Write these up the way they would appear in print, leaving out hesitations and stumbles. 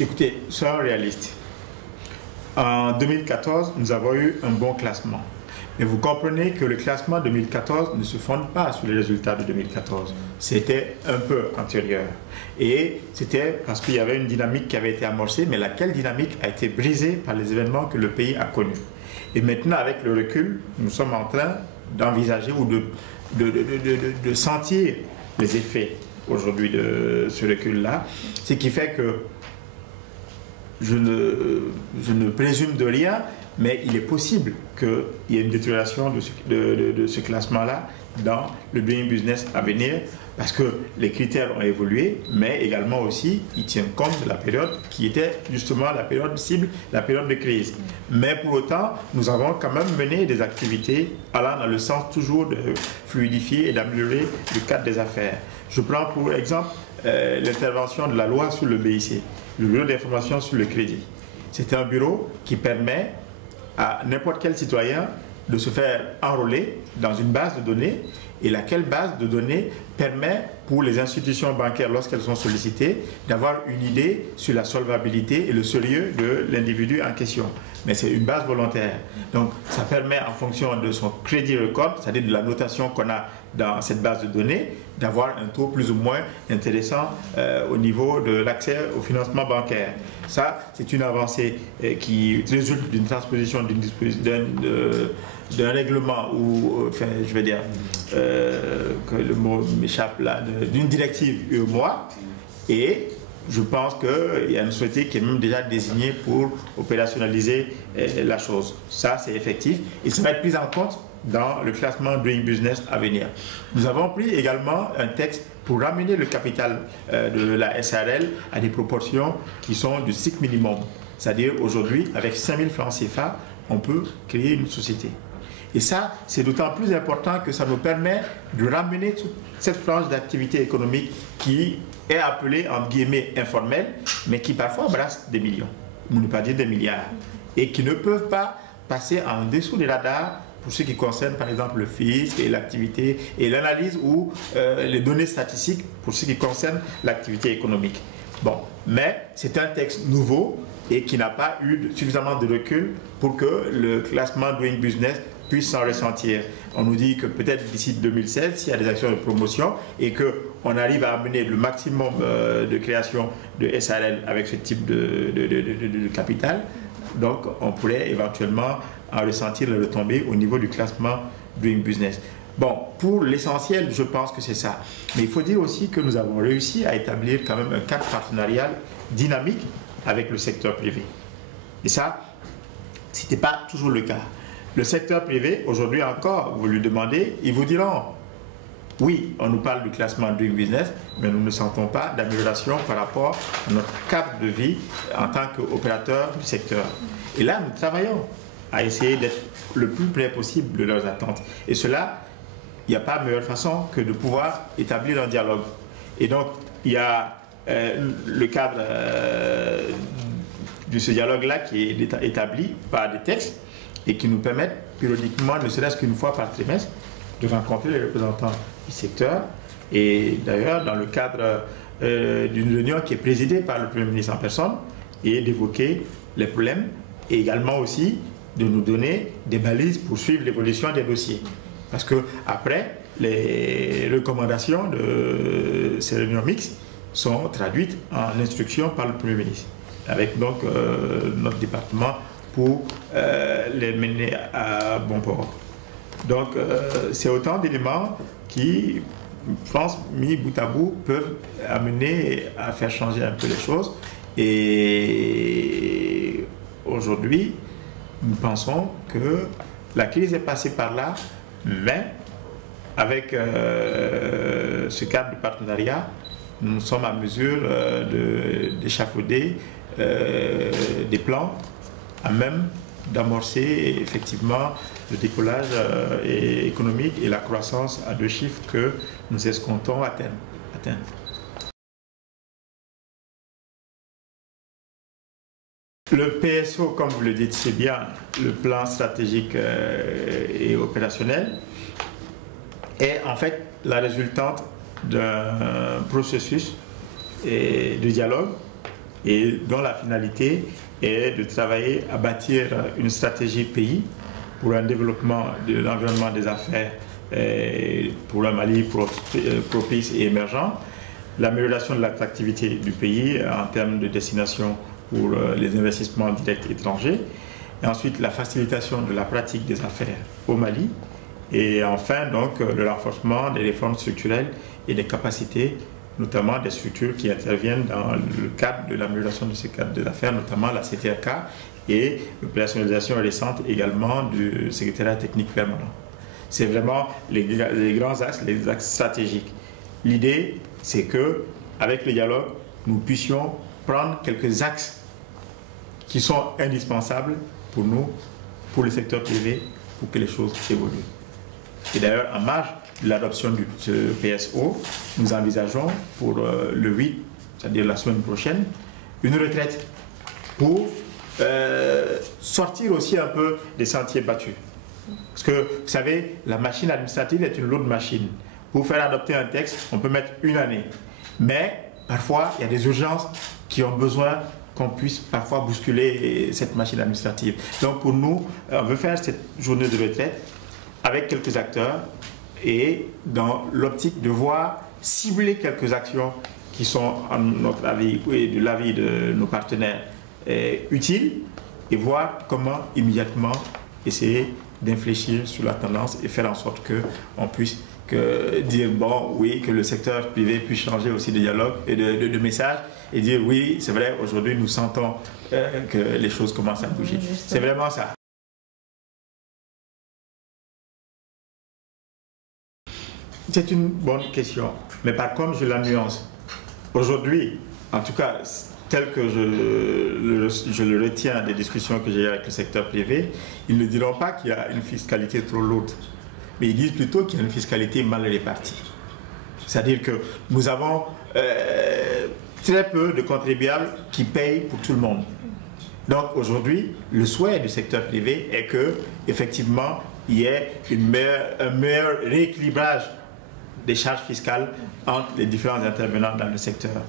Écoutez, soyons réalistes. En 2014, nous avons eu un bon classement. Mais vous comprenez que le classement 2014 ne se fonde pas sur les résultats de 2014. C'était un peu antérieur. Et c'était parce qu'il y avait une dynamique qui avait été amorcée, mais laquelle dynamique a été brisée par les événements que le pays a connus. Et maintenant, avec le recul, nous sommes en train d'envisager ou de sentir les effets aujourd'hui de ce recul-là. Ce qui fait que je ne présume de rien, mais il est possible qu'il y ait une détérioration de ce classement-là dans le Doing Business à venir, parce que les critères ont évolué, mais également aussi, ils tiennent compte de la période qui était justement la période cible, la période de crise. Mais pour autant, nous avons quand même mené des activités allant dans le sens toujours de fluidifier et d'améliorer le cadre des affaires. Je prends pour exemple l'intervention de la loi sur le BIC, le bureau d'information sur le crédit. C'est un bureau qui permet à n'importe quel citoyen de se faire enrôler dans une base de données, et laquelle base de données permet pour les institutions bancaires, lorsqu'elles sont sollicitées, d'avoir une idée sur la solvabilité et le sérieux de l'individu en question. Mais c'est une base volontaire. Donc ça permet, en fonction de son crédit record, c'est-à-dire de la notation qu'on a dans cette base de données, d'avoir un taux plus ou moins intéressant au niveau de l'accès au financement bancaire. Ça, c'est une avancée qui résulte d'une transposition d'un règlement ou, enfin, je vais dire, que le mot m'échappe là, d'une directive UEMOA, et je pense qu'il y a une société qui est même déjà désignée pour opérationnaliser la chose. Ça, c'est effectif et ça va être pris en compte dans le classement Doing Business à venir. Nous avons pris également un texte pour ramener le capital de la SARL à des proportions qui sont du SIC minimum. C'est-à-dire aujourd'hui, avec 5 000 francs CFA, on peut créer une société. Et ça, c'est d'autant plus important que ça nous permet de ramener toute cette frange d'activité économique qui est appelée, entre guillemets, informelle, mais qui parfois brasse des millions, pour ne pas dire des milliards, et qui ne peuvent pas passer en dessous des radars pour ce qui concerne par exemple le fisc et l'activité et l'analyse ou les données statistiques pour ce qui concerne l'activité économique. Bon, mais c'est un texte nouveau et qui n'a pas eu suffisamment de recul pour que le classement Doing Business puisse s'en ressentir. On nous dit que peut-être d'ici 2016, s'il y a des actions de promotion et qu'on arrive à amener le maximum de création de SARL avec ce type de capital, donc on pourrait éventuellement en ressentir les retombées au niveau du classement Doing Business. Bon, pour l'essentiel, je pense que c'est ça. Mais il faut dire aussi que nous avons réussi à établir quand même un cadre partenarial dynamique avec le secteur privé. Et ça, ce n'était pas toujours le cas. Le secteur privé, aujourd'hui encore, vous lui demandez, ils vous diront, oui, on nous parle du classement Doing Business, mais nous ne sentons pas d'amélioration par rapport à notre cadre de vie en tant qu'opérateur du secteur. Et là, nous travaillons à essayer d'être le plus près possible de leurs attentes. Et cela, il n'y a pas meilleure façon que de pouvoir établir un dialogue. Et donc, il y a le cadre de ce dialogue-là qui est établi par des textes et qui nous permettent périodiquement, ne serait-ce qu'une fois par trimestre, de rencontrer les représentants du secteur. Et d'ailleurs, dans le cadre d'une réunion qui est présidée par le Premier ministre en personne, et d'évoquer les problèmes et également aussi de nous donner des balises pour suivre l'évolution des dossiers. Parce que après, les recommandations de ces réunions mixtes sont traduites en instruction par le Premier ministre, avec donc notre département pour les mener à bon port. Donc c'est autant d'éléments qui, je pense, mis bout à bout, peuvent amener à faire changer un peu les choses. Et aujourd'hui, nous pensons que la crise est passée par là, mais avec ce cadre de partenariat, nous sommes en mesure d'échafauder des plans à même d'amorcer effectivement le décollage économique et la croissance à 2 chiffres que nous escomptons atteindre. Le PSO, comme vous le dites, c'est bien le plan stratégique et opérationnel, est en fait la résultante d'un processus de dialogue et dont la finalité est de travailler à bâtir une stratégie pays pour un développement de l'environnement des affaires pour un Mali propice et émergent, l'amélioration de l'attractivité du pays en termes de destination pour les investissements directs étrangers, et ensuite la facilitation de la pratique des affaires au Mali, et enfin donc le renforcement des réformes structurelles et des capacités, notamment des structures qui interviennent dans le cadre de l'amélioration de ces cadres des affaires, notamment la CTRK et l'opérationnalisation récente également du secrétariat technique permanent. C'est vraiment les grands axes, les axes stratégiques. L'idée, c'est que avec le dialogue, nous puissions prendre quelques axes qui sont indispensables pour nous, pour le secteur privé, pour que les choses évoluent. Et d'ailleurs, en marge de l'adoption du PSO, nous envisageons pour le 8, c'est-à-dire la semaine prochaine, une retraite pour sortir aussi un peu des sentiers battus. Parce que, vous savez, la machine administrative est une lourde machine. Pour faire adopter un texte, on peut mettre une année. Mais, parfois, il y a des urgences qui ont besoin qu'on puisse parfois bousculer cette machine administrative. Donc, pour nous, on veut faire cette journée de retraite avec quelques acteurs et dans l'optique de voir cibler quelques actions qui sont, à notre avis, et de l'avis de nos partenaires, utiles, et voir comment immédiatement essayer d'infléchir sur la tendance et faire en sorte qu'on puisse dire, bon, oui, que le secteur privé puisse changer aussi de dialogue et de message, et dire, oui, c'est vrai, aujourd'hui, nous sentons que les choses commencent à bouger. C'est vraiment ça. C'est une bonne question, mais par contre, je la nuance. Aujourd'hui, en tout cas, tel que je le retiens des discussions que j'ai avec le secteur privé, ils ne diront pas qu'il y a une fiscalité trop lourde, mais ils disent plutôt qu'il y a une fiscalité mal répartie. C'est-à-dire que nous avons très peu de contribuables qui payent pour tout le monde. Donc aujourd'hui, le souhait du secteur privé est que, effectivement, il y ait un meilleur rééquilibrage des charges fiscales entre les différents intervenants dans le secteur.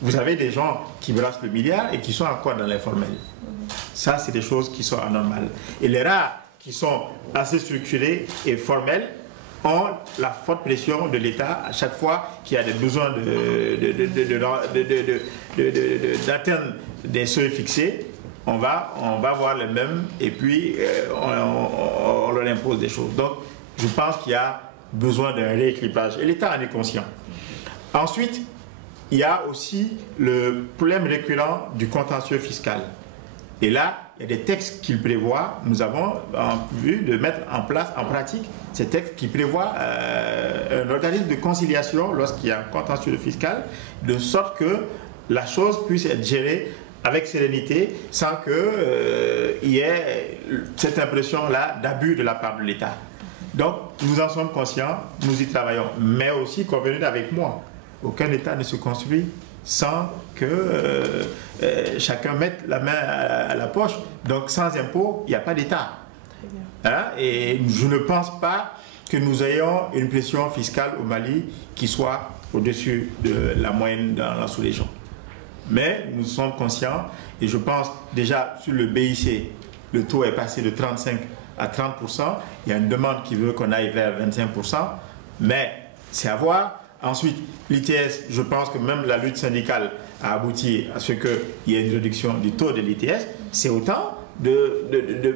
Vous avez des gens qui brassent le milliard et qui sont encore dans l'informel. Ça, c'est des choses qui sont anormales. Et les rares qui sont assez structurés et formels ont la forte pression de l'État à chaque fois qu'il y a des besoins d'atteindre des seuils fixés. On va voir les mêmes et puis on leur impose des choses. Donc, je pense qu'il y a besoin d'un rééquilibrage et l'État en est conscient. Ensuite, il y a aussi le problème récurrent du contentieux fiscal. Et là, il y a des textes qu'il prévoit. Nous avons vu de mettre en place, en pratique, ces textes qui prévoient un organisme de conciliation lorsqu'il y a un contentieux fiscal, de sorte que la chose puisse être gérée avec sérénité, sans qu'il y ait cette impression-là d'abus de la part de l'État. Donc, nous en sommes conscients, nous y travaillons. Mais aussi, convenez avec moi, aucun État ne se construit sans que chacun mette la main à la poche. Donc, sans impôt, il n'y a pas d'État. Hein? Et je ne pense pas que nous ayons une pression fiscale au Mali qui soit au-dessus de la moyenne dans la sous-région. Mais nous sommes conscients, et je pense déjà sur le BIC, le taux est passé de 35 à 30%. Il y a une demande qui veut qu'on aille vers 25%, mais c'est à voir. Ensuite, l'ITS, je pense que même la lutte syndicale a abouti à ce qu'il y ait une réduction du taux de l'ITS. C'est autant de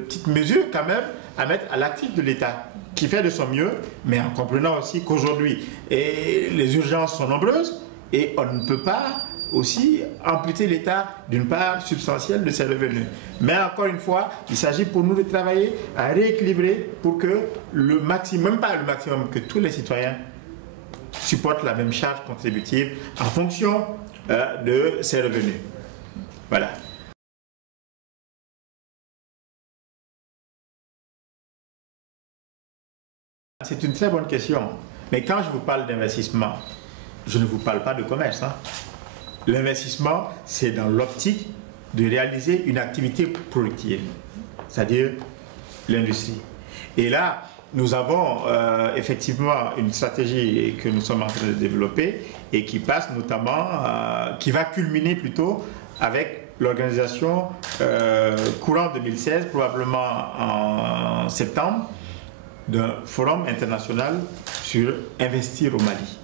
petites mesures quand même à mettre à l'actif de l'État, qui fait de son mieux, mais en comprenant aussi qu'aujourd'hui, les urgences sont nombreuses et on ne peut pas aussi amputer l'État d'une part substantielle de ses revenus. Mais encore une fois, il s'agit pour nous de travailler à rééquilibrer pour que le maximum, pas le maximum, que tous les citoyens supportent la même charge contributive en fonction de ses revenus. Voilà. C'est une très bonne question. Mais quand je vous parle d'investissement, je ne vous parle pas de commerce. Hein. L'investissement, c'est dans l'optique de réaliser une activité productive, c'est-à-dire l'industrie. Et là, nous avons effectivement une stratégie que nous sommes en train de développer et qui passe notamment, qui va culminer plutôt avec l'organisation courant 2016, probablement en septembre, d'un forum international sur investir au Mali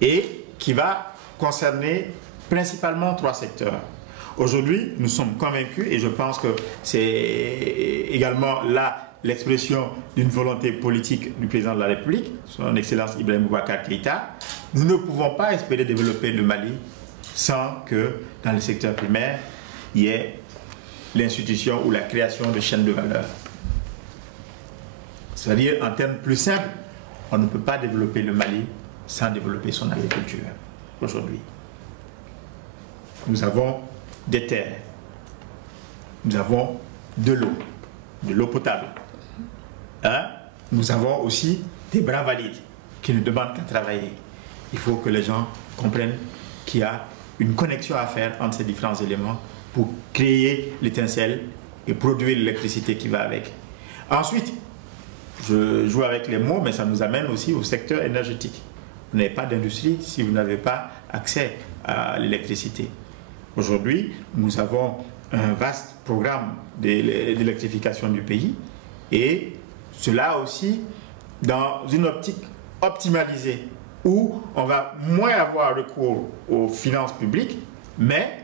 et qui va concerner principalement 3 secteurs. Aujourd'hui, nous sommes convaincus et je pense que c'est également là l'expression d'une volonté politique du président de la République, son Excellence Ibrahim Boubacar Keïta. Nous ne pouvons pas espérer développer le Mali sans que dans le secteur primaire, il y ait l'institution ou la création de chaînes de valeur. C'est-à-dire, en termes plus simples, on ne peut pas développer le Mali sans développer son agriculture aujourd'hui. Nous avons des terres, nous avons de l'eau potable. Nous avons aussi des bras valides qui ne demandent qu'à travailler. Il faut que les gens comprennent qu'il y a une connexion à faire entre ces différents éléments pour créer l'étincelle et produire l'électricité qui va avec. Ensuite, je joue avec les mots, mais ça nous amène aussi au secteur énergétique. Vous n'avez pas d'industrie si vous n'avez pas accès à l'électricité. Aujourd'hui, nous avons un vaste programme d'électrification du pays et cela aussi dans une optique optimalisée où on va moins avoir recours aux finances publiques, mais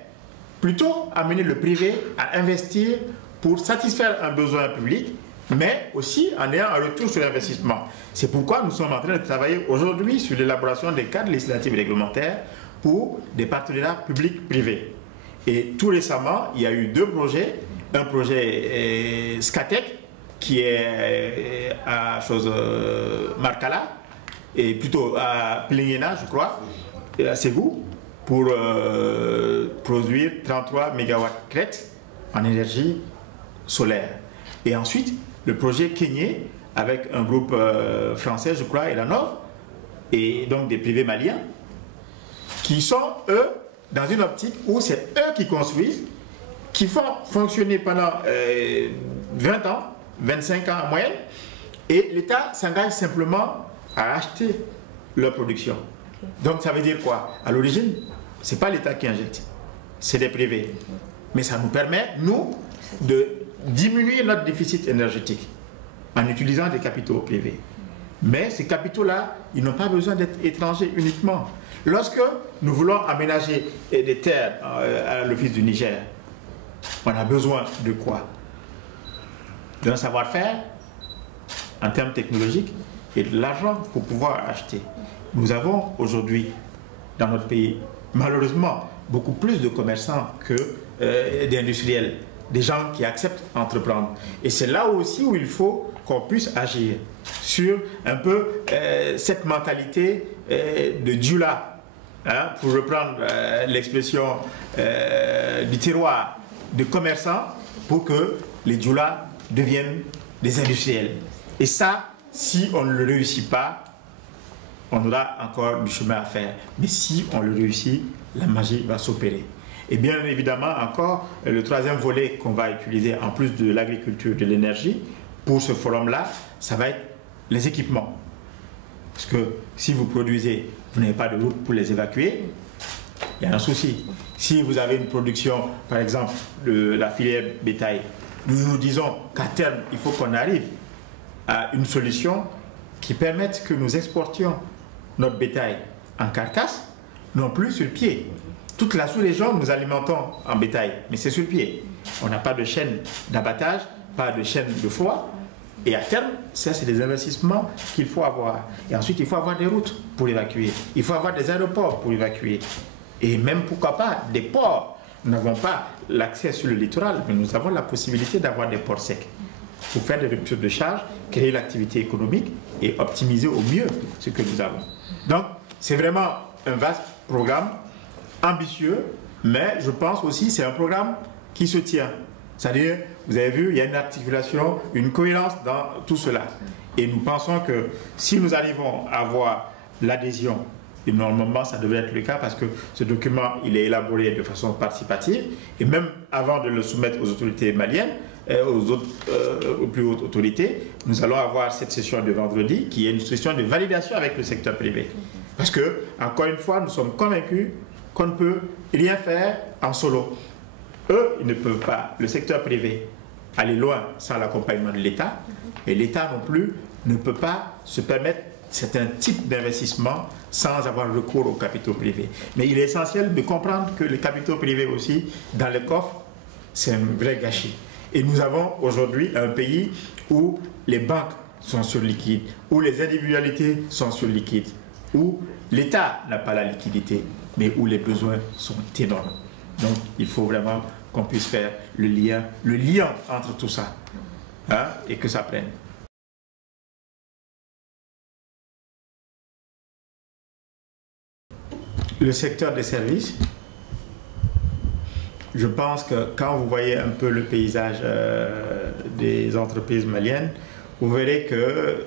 plutôt amener le privé à investir pour satisfaire un besoin public, mais aussi en ayant un retour sur l'investissement. C'est pourquoi nous sommes en train de travailler aujourd'hui sur l'élaboration des cadres législatifs et réglementaires pour des partenariats publics-privés. Et tout récemment, il y a eu 2 projets. Un projet Scatec, qui est à Marcala, et plutôt à Plingena, je crois, et à Ségou, pour produire 33 MW crête en énergie solaire. Et ensuite, le projet Kenyé, avec un groupe français, je crois, Elanov, et donc des privés maliens, qui sont, eux, dans une optique où c'est eux qui construisent, qui font fonctionner pendant 20 ans, 25 ans en moyenne, et l'État s'engage simplement à acheter leur production. Donc ça veut dire quoi? À l'origine, ce n'est pas l'État qui injecte, c'est des privés. Mais ça nous permet, nous, de diminuer notre déficit énergétique en utilisant des capitaux privés. Mais ces capitaux-là, ils n'ont pas besoin d'être étrangers uniquement. Lorsque nous voulons aménager des terres à l'Office du Niger, on a besoin de quoi? D'un savoir-faire en termes technologiques et de l'argent pour pouvoir acheter. Nous avons aujourd'hui dans notre pays, malheureusement, beaucoup plus de commerçants que d'industriels, des gens qui acceptent d'entreprendre. Et c'est là aussi où il faut qu'on puisse agir sur un peu cette mentalité de Djoula, hein, pour reprendre l'expression du terroir, de commerçants, pour que les Djoula deviennent des industriels. Et ça, si on ne le réussit pas, on aura encore du chemin à faire. Mais si on le réussit, la magie va s'opérer. Et bien évidemment, encore, le 3e volet qu'on va utiliser, en plus de l'agriculture, de l'énergie, pour ce forum-là, ça va être les équipements. Parce que si vous produisez, vous n'avez pas de route pour les évacuer, il y a un souci. Si vous avez une production, par exemple, de la filière bétail, nous nous disons qu'à terme, il faut qu'on arrive à une solution qui permette que nous exportions notre bétail en carcasse, non plus sur pied. Toute la sous-région, nous alimentons en bétail, mais c'est sur pied. On n'a pas de chaîne d'abattage, pas de chaîne de foie. Et à terme, ça, c'est des investissements qu'il faut avoir. Et ensuite, il faut avoir des routes pour évacuer. Il faut avoir des aéroports pour évacuer. Et même, pourquoi pas, des ports. Nous n'avons pas l'accès sur le littoral, mais nous avons la possibilité d'avoir des ports secs pour faire des ruptures de charge, créer l'activité économique et optimiser au mieux ce que nous avons. Donc, c'est vraiment un vaste programme, ambitieux, mais je pense aussi que c'est un programme qui se tient. C'est-à-dire, vous avez vu, il y a une articulation, une cohérence dans tout cela. Et nous pensons que si nous arrivons à avoir l'adhésion, et normalement ça devrait être le cas parce que ce document, il est élaboré de façon participative, et même avant de le soumettre aux autorités maliennes, aux plus hautes autorités, nous allons avoir cette session de vendredi qui est une session de validation avec le secteur privé. Parce que, encore une fois, nous sommes convaincus qu'on ne peut rien faire en solo. Eux, ils ne peuvent pas, le secteur privé, aller loin sans l'accompagnement de l'État. Et l'État non plus ne peut pas se permettre certains types d'investissements sans avoir recours aux capitaux privés. Mais il est essentiel de comprendre que les capitaux privés aussi, dans les coffres, c'est un vrai gâchis. Et nous avons aujourd'hui un pays où les banques sont sur liquide, où les individualités sont sur liquide, où l'État n'a pas la liquidité, mais où les besoins sont énormes. Donc il faut vraiment qu'on puisse faire le lien entre tout ça, hein, et que ça prenne. Le secteur des services, je pense que quand vous voyez un peu le paysage des entreprises maliennes, vous verrez que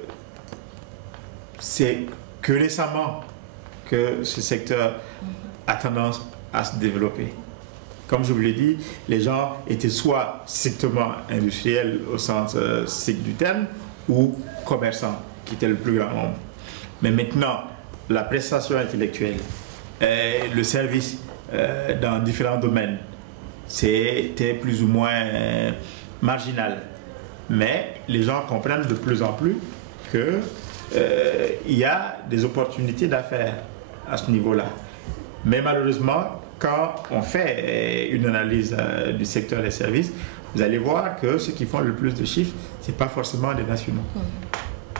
c'est que récemment que ce secteur a tendance à se développer. Comme je vous l'ai dit, les gens étaient soit strictement industriels au sens strict du terme, ou commerçants, qui était le plus grand nombre. Mais maintenant, la prestation intellectuelle, le service dans différents domaines, c'était plus ou moins marginal. Mais les gens comprennent de plus en plus qu'il y a des opportunités d'affaires à ce niveau-là. Mais malheureusement, quand on fait une analyse du secteur des services, vous allez voir que ceux qui font le plus de chiffres, ce n'est pas forcément des nationaux.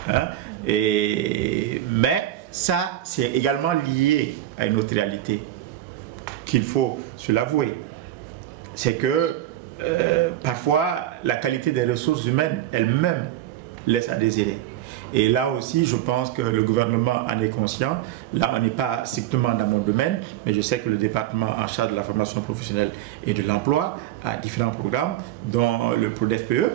Hein? Mais ça, c'est également lié à une autre réalité qu'il faut se l'avouer. C'est que parfois, la qualité des ressources humaines elle-même laisse à désirer. Et là aussi, je pense que le gouvernement en est conscient. Là, on n'est pas strictement dans mon domaine, mais je sais que le département en charge de la formation professionnelle et de l'emploi a différents programmes, dont le PRODEFPE,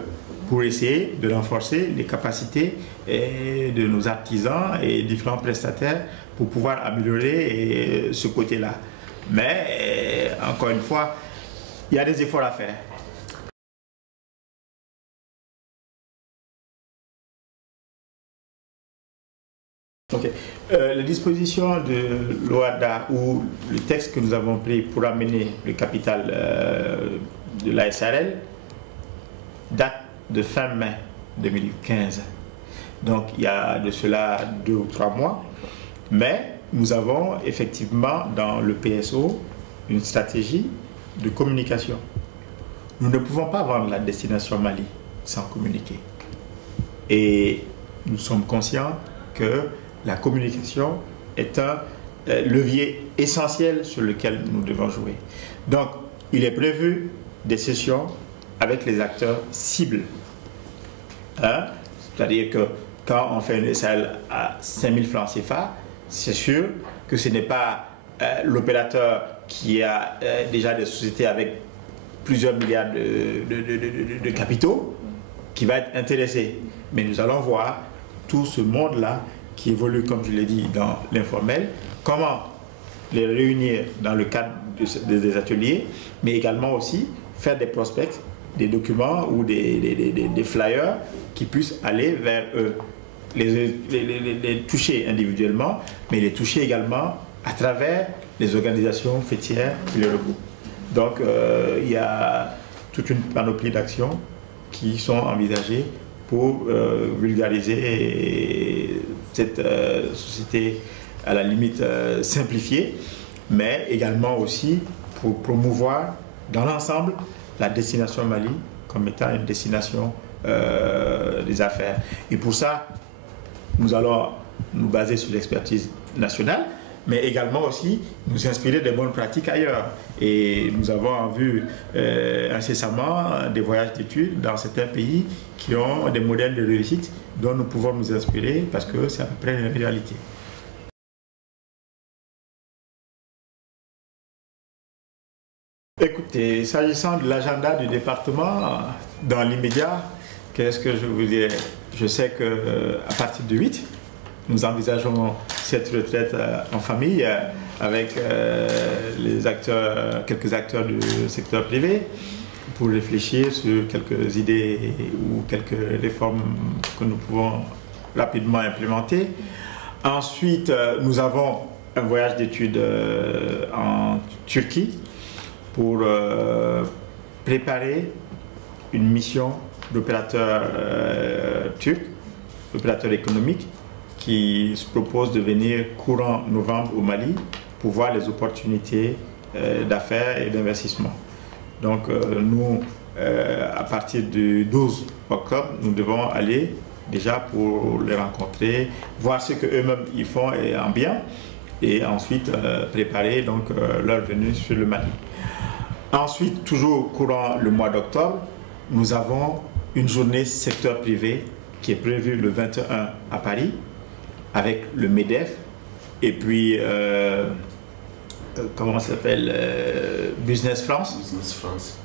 pour essayer de renforcer les capacités de nos artisans et différents prestataires pour pouvoir améliorer ce côté-là. Mais, encore une fois, il y a des efforts à faire. Okay. Les dispositions de l'OADA ou le texte que nous avons pris pour amener le capital de la SARL date de fin mai 2015. Donc il y a de cela 2 ou 3 mois. Mais nous avons effectivement dans le PSO une stratégie de communication. Nous ne pouvons pas vendre la destination Mali sans communiquer. Et nous sommes conscients que la communication est un levier essentiel sur lequel nous devons jouer. Donc, il est prévu des sessions avec les acteurs cibles. Hein? C'est-à-dire que quand on fait une SAL à 5 000 francs CFA, c'est sûr que ce n'est pas l'opérateur qui a déjà des sociétés avec plusieurs milliards de capitaux qui va être intéressé. Mais nous allons voir tout ce monde-là qui évolue, comme je l'ai dit, dans l'informel, comment les réunir dans le cadre des ateliers, mais également aussi faire des prospects, des documents ou des flyers qui puissent aller vers eux, les toucher individuellement, mais les toucher également à travers les organisations fêtières qui les regroupent. Donc, il y a toute une panoplie d'actions qui sont envisagées pour vulgariser cette société à la limite simplifiée, mais également aussi pour promouvoir dans l'ensemble la destination Mali comme étant une destination des affaires. Et pour ça, nous allons nous baser sur l'expertise nationale, mais également aussi nous inspirer des bonnes pratiques ailleurs. Et nous avons vu incessamment des voyages d'études dans certains pays qui ont des modèles de réussite dont nous pouvons nous inspirer parce que c'est à peu près une réalité. Écoutez, s'agissant de l'agenda du département, dans l'immédiat, qu'est-ce que je vous dirais? Je sais qu'à partir du 8, nous envisageons cette retraite en famille avec les acteurs, quelques acteurs du secteur privé pour réfléchir sur quelques idées ou quelques réformes que nous pouvons rapidement implémenter. Ensuite, nous avons un voyage d'études en Turquie pour préparer une mission d'opérateur turc, opérateur économique, qui se propose de venir courant novembre au Mali pour voir les opportunités d'affaires et d'investissement. Donc nous, à partir du 12 octobre, nous devons aller déjà pour les rencontrer, voir ce qu'eux-mêmes ils font et en bien, et ensuite préparer donc leur venue sur le Mali. Ensuite, toujours courant le mois d'octobre, nous avons une journée secteur privé qui est prévue le 21 à Paris avec le MEDEF et puis comment ça s'appelle, Business France,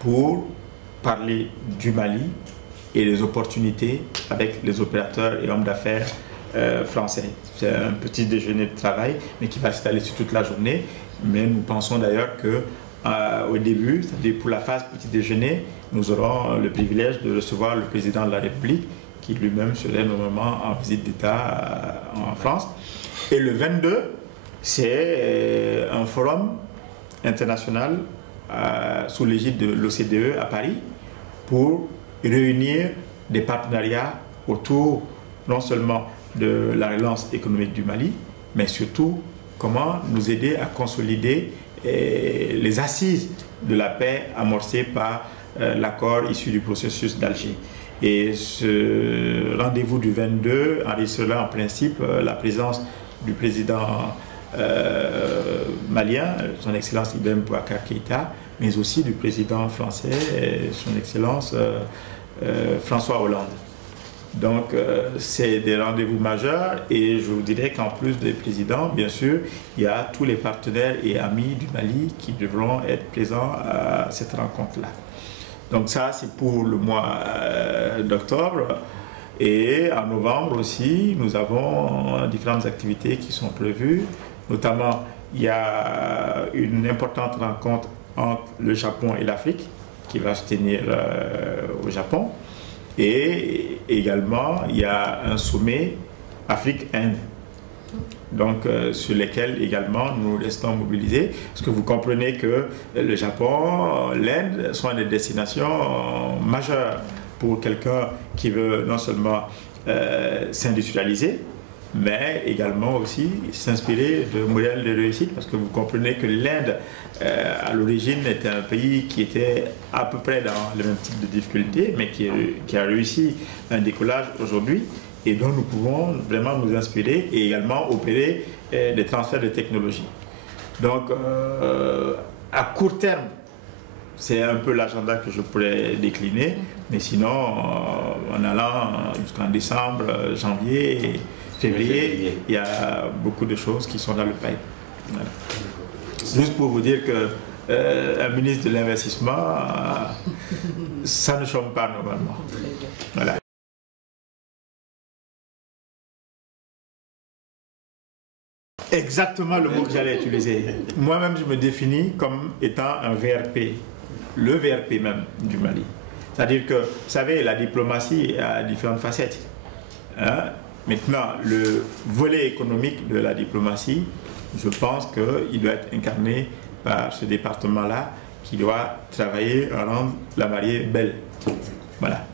pour parler du Mali et les opportunités avec les opérateurs et hommes d'affaires français. C'est un petit déjeuner de travail, mais qui va s'étaler sur toute la journée. Mais nous pensons d'ailleurs que au début, c'est-à-dire pour la phase petit déjeuner, nous aurons le privilège de recevoir le président de la République, qui lui-même serait normalement en visite d'État en France. Et le 22, c'est un forum international sous l'égide de l'OCDE à Paris pour réunir des partenariats autour non seulement de la relance économique du Mali, mais surtout comment nous aider à consolider les assises de la paix amorcées par l'accord issu du processus d'Alger. Et ce rendez-vous du 22 enregistrera en principe la présence du président malien, son Excellence Ibrahim Boubacar Keïta, mais aussi du président français, son Excellence François Hollande. Donc c'est des rendez-vous majeurs et je vous dirais qu'en plus des présidents, bien sûr, il y a tous les partenaires et amis du Mali qui devront être présents à cette rencontre-là. Donc ça, c'est pour le mois d'octobre. Et en novembre aussi, nous avons différentes activités qui sont prévues. Notamment, il y a une importante rencontre entre le Japon et l'Afrique qui va se tenir au Japon. Et également, il y a un sommet Afrique-Inde, donc sur lesquels également nous restons mobilisés. Parce que vous comprenez que le Japon, l'Inde sont des destinations majeures pour quelqu'un qui veut non seulement s'industrialiser, mais également aussi s'inspirer de modèles de réussite, parce que vous comprenez que l'Inde, à l'origine, était un pays qui était à peu près dans le même type de difficultés, mais qui a réussi un décollage aujourd'hui, et dont nous pouvons vraiment nous inspirer et également opérer des transferts de technologie. Donc, à court terme, c'est un peu l'agenda que je pourrais décliner, mais sinon, en allant jusqu'en décembre, janvier, février, il y a beaucoup de choses qui sont dans le pipe. Voilà. Juste pour vous dire que un ministre de l'investissement, ça ne chôme pas normalement. Voilà. Exactement le mot que j'allais utiliser. Moi-même, je me définis comme étant un VRP, le VRP même du Mali. C'est-à-dire que, vous savez, la diplomatie a différentes facettes. Hein? Maintenant, le volet économique de la diplomatie, je pense qu'il doit être incarné par ce département-là qui doit travailler à rendre la mariée belle. Voilà.